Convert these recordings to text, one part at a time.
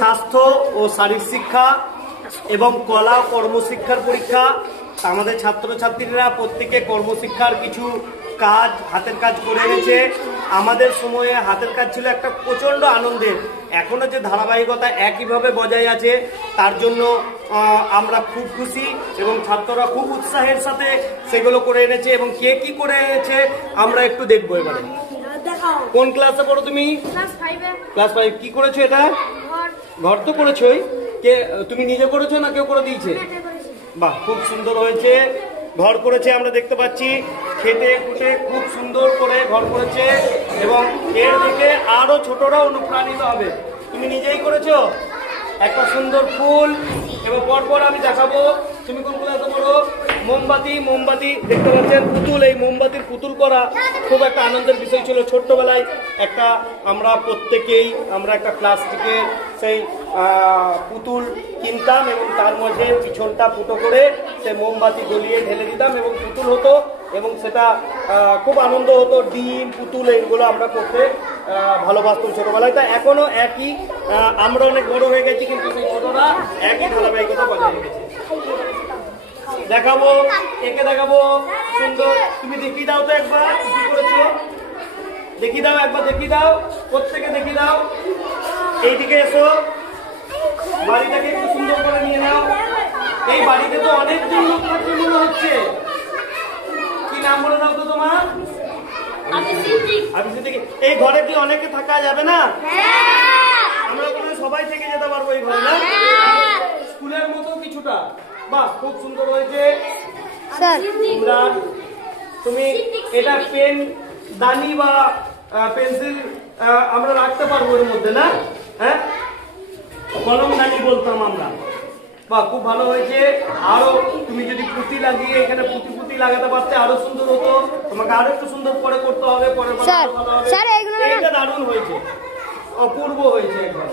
স্বাস্থ্য ও শারীরিক শিক্ষা এবং কলা কর্মশিক্ষার পরীক্ষা। আমাদের ছাত্রছাত্রীরা প্রত্যেকে কর্মশিক্ষার কিছু কাজ, হাতের কাজ করে এনেছে। আমাদের সময়ে হাতের কাজ ছিল একটা প্রচণ্ড আনন্দের। এখনো যে ধারাবাহিকতা একইভাবে বজায় আছে তার জন্য আমরা খুব খুশি এবং ছাত্ররা খুব উৎসাহের সাথে সেগুলো করে এনেছে। এবং কে কি করে এনেছে আমরা একটু দেখবো এবারে। কোন ক্লাসে পড়ো তুমি? ক্লাস 5। কি করেছো এটা? ঘর তো করেছোই। কে তুমি নিজে করেছো না কেউ করে দিয়েছে? বাহ, খুব সুন্দর হয়েছে। ঘর করেছে আমরা দেখতে পাচ্ছি, খেটে খুঁটে খুব সুন্দর করে ঘর করেছে এবং এর থেকে আরো ছোটরা অনুপ্রাণিত হবে। তুমি নিজেই করেছো একটা সুন্দর ফুল এবং পরপর আমি দেখাবো। তুমি কোন ক্লাসে পড়ো? মোমবাতি দেখতে পাচ্ছেন, পুতুল। এই মোমবাতির পুতুল করা খুব একটা আনন্দের বিষয় ছিল ছোট্টবেলায়। আমরা প্রত্যেকেই একটা প্লাস্টিকের সেই পুতুল কিনতাম এবং তার মধ্যে পিছনটা ফুটো করে সে মোমবাতি গলিয়ে ঢেলে দিতাম এবং পুতুল হতো এবং সেটা খুব আনন্দ হতো। ডিম, পুতুল এইগুলো আমরা করতে ভালোবাসতাম ছোটবেলায়। তা এখনো একই। আমরা অনেক বড় হয়ে গেছি কিন্তু সেই ছোটরা একই ধারাবাহিকতা বজায় রেখেছে। দেখাবো, একে দেখাবো সুন্দর। তুমি দেখিয়ে দাও তো একবার কি করেছো, দেখিয়ে দাও একবার, দেখিয়ে দাও, প্রত্যেকে দেখিয়ে দাও। এইদিকে এসো, বাড়িটাকে একটু সুন্দর করে নিয়ে নাও। এই বাড়িতে তো অনেকজন লোক থাকবে মনে হচ্ছে। কি নাম বলে দাও তো তোমার? এই ঘরে কি অনেকে থাকা যাবে না? আমরা সবাই থেকে যেতে পারবো এই ঘরে না? স্কুলের মতো কিছুটা। বাহ, খুব সুন্দর হয়েছে। তুমি এটা পেন দানি বা পেন্সিল আমরা রাখতে পারবো এর মধ্যে না? হ্যাঁ, কলম দানি বলতাম আমরা। বাহ, খুব ভালো হয়েছে। আরো তুমি যদি পুঁতি লাগিয়ে এখানে পুঁতি লাগাতে পারতে আরো সুন্দর হতো। তোমাকে আরো একটু সুন্দর করে করতে হবে, পরে ভালো হবে। এটা দারুণ হয়েছে, অপূর্ব হয়েছে একবার।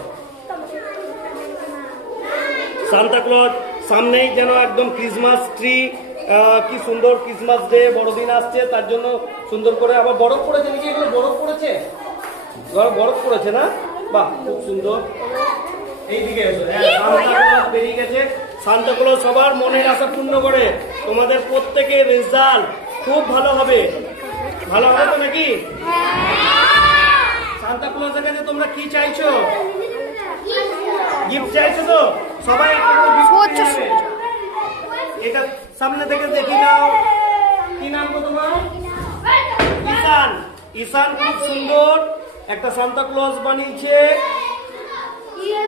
সান্তা ক্লজ সামনেই যেন একদম ক্রিসমাস ট্রি। কি সুন্দর ক্রিসমাস ডে, বড়দিন আসছে তার জন্য সুন্দর করে। আবার বরফ পড়েছে নাকি? এগুলো বরফ পড়েছে, বরফ পড়েছে না? বাহ, খুব সুন্দর। এইদিকে এসো। সান্তা ক্লজ বেরিয়ে গেছে। সান্তা ক্লজ সবার মনের আশা পূর্ণ করে। তোমাদের প্রত্যেকের রেজাল্ট খুব ভালো হবে। ভালো হবে তো নাকি? সান্তা ক্লজের কাছে তোমরা কি চাইছো? গিফট চাইছো তো? সবাই এটা সামনে থেকে দেখি নাও। কি নাম গো তোমার? ঈশান। ঈশান খুব সুন্দর একটা সান্তা ক্লজ বানিয়েছে।